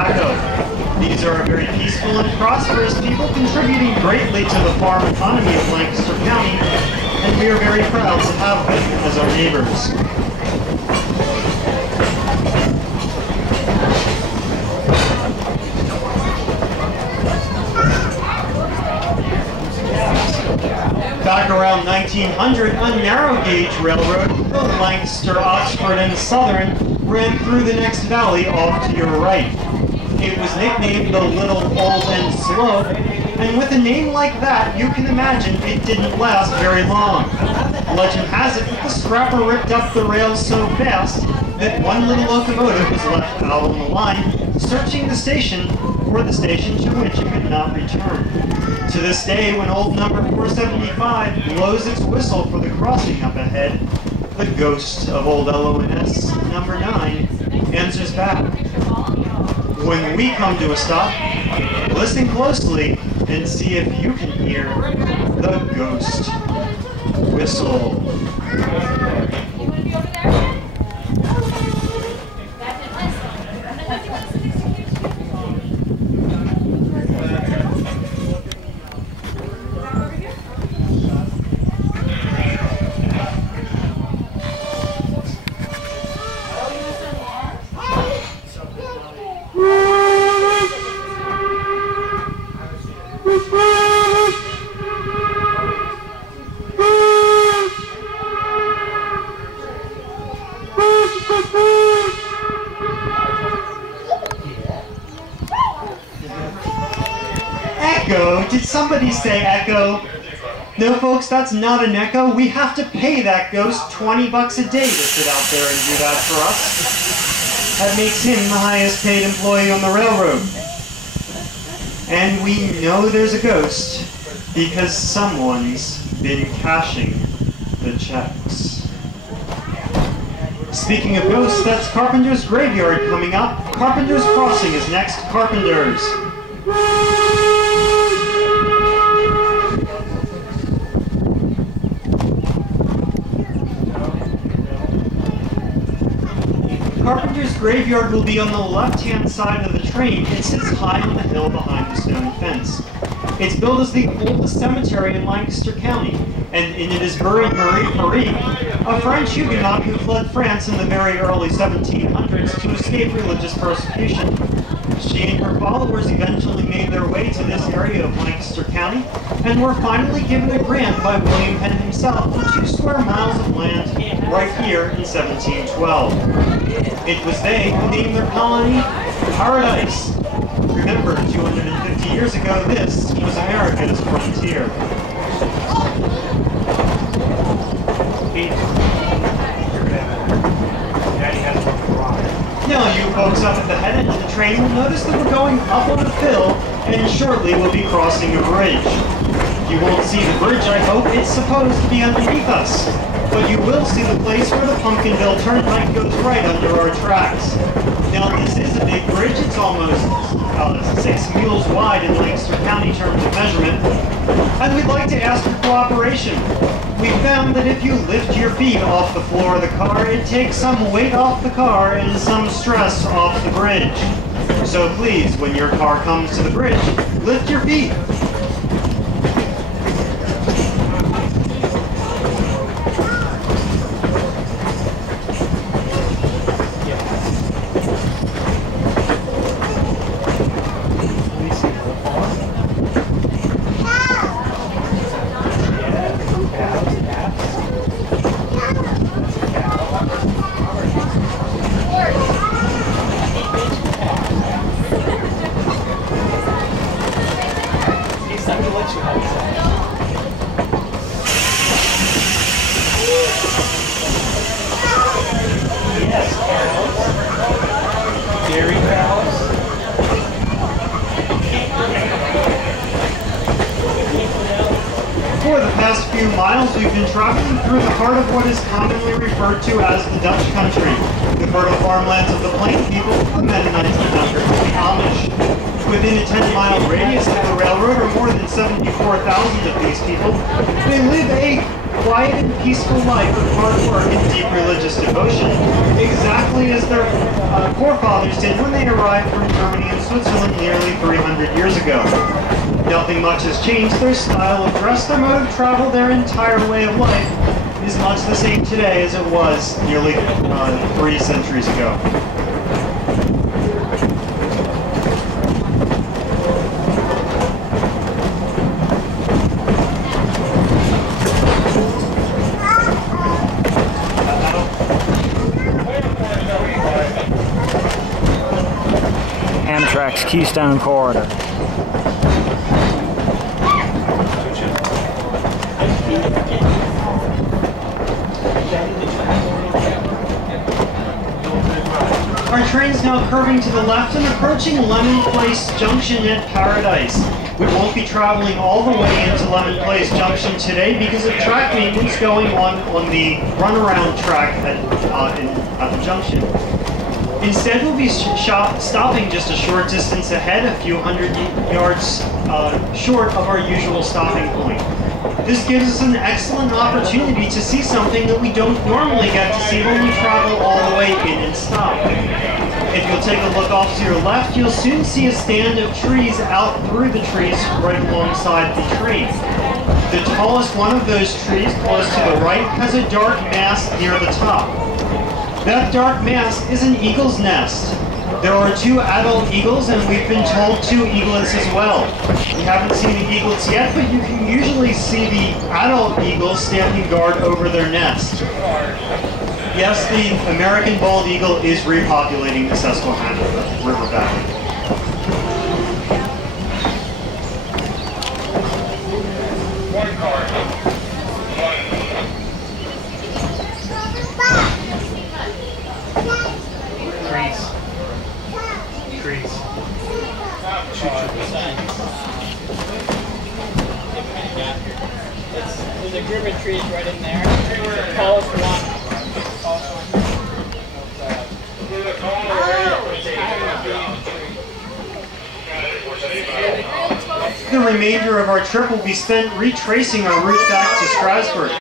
tobacco. These are a very peaceful and prosperous people contributing greatly to the farm economy of Lancaster County, and we are very proud to have them as our neighbors. Back around 1900, a narrow gauge railroad, the Lancaster, Oxford, and Southern, ran through the next valley off to your right. It was nicknamed the Little Old and Slow, and with a name like that, you can imagine it didn't last very long. Legend has it that the scrapper ripped up the rails so fast that one little locomotive was left out on the line, searching the station for the station to which it could not return. To this day, when old number 475 blows its whistle for the crossing up ahead, the ghost of old LONS number 9 answers back. When we come to a stop, listen closely and see if you can hear the ghost whistle. Echo? Did somebody say echo? No, folks, that's not an echo. We have to pay that ghost 20 bucks a day to sit out there and do that for us. That makes him the highest paid employee on the railroad. And we know there's a ghost because someone's been cashing the checks. Speaking of ghosts, that's Carpenters Graveyard coming up. Carpenters Crossing is next. Carpenters. Carpenter's Graveyard will be on the left-hand side of the train. It sits high on the hill behind the stone fence. It's billed as the oldest cemetery in Lancaster County, and in it is buried Marie Paris, a French Huguenot who fled France in the very early 1700s to escape religious persecution. She and her followers eventually made their way to this area of Lancaster County, and were finally given a grant by William Penn himself for 2 square miles of land right here in 1712. It was they who named their colony Paradise. Remember, 250 years ago, this was America's frontier. Now, you folks up at the head end of the train will notice that we're going up on a hill, and shortly we'll be crossing a bridge. You won't see the bridge, I hope. It's supposed to be underneath us. But you will see the place where the Pumpkinville Turnpike goes right under our tracks. Now, this is a big bridge. It's almost 6 mules wide in Lancaster County terms of measurement. And we'd like to ask for cooperation. We found that if you lift your feet off the floor of the car, it takes some weight off the car and some stress off the bridge. So please, when your car comes to the bridge, lift your feet. For the past few miles, we've been traveling through the heart of what is commonly referred to as the Dutch country, the fertile farmlands of the Plain people, the Mennonites, the Dunkers, and the Amish. Within a 10-mile radius of the railroad are more than 74,000 of these people. They live a quiet and peaceful life of hard work and deep religious devotion, exactly as their forefathers did when they arrived from Germany and Switzerland nearly 300 years ago. Nothing much has changed. Their style of dress, their mode of travel, their entire way of life is much the same today as it was nearly 3 centuries ago. Amtrak's Keystone corridor. Our train's now curving to the left and approaching Lemon Place Junction at Paradise. We won't be traveling all the way into Lemon Place Junction today because of track maintenance going on the runaround track at the junction. Instead, we'll be stopping just a short distance ahead, a few hundred yards short of our usual stopping point. This gives us an excellent opportunity to see something that we don't normally get to see when we travel all the way in and stop. If you'll take a look off to your left, you'll soon see a stand of trees out through the trees right alongside the train. The tallest one of those trees, close to the right, has a dark mass near the top. That dark mass is an eagle's nest. There are 2 adult eagles, and we've been told 2 eaglets as well. We haven't seen the eaglets yet, but you can usually see the adult eagles standing guard over their nest. Yes, the American bald eagle is repopulating the Susquehanna River Valley. Trees. There's a group of trees right in there. The tallest one. The remainder of our trip will be spent retracing our route back to Strasburg.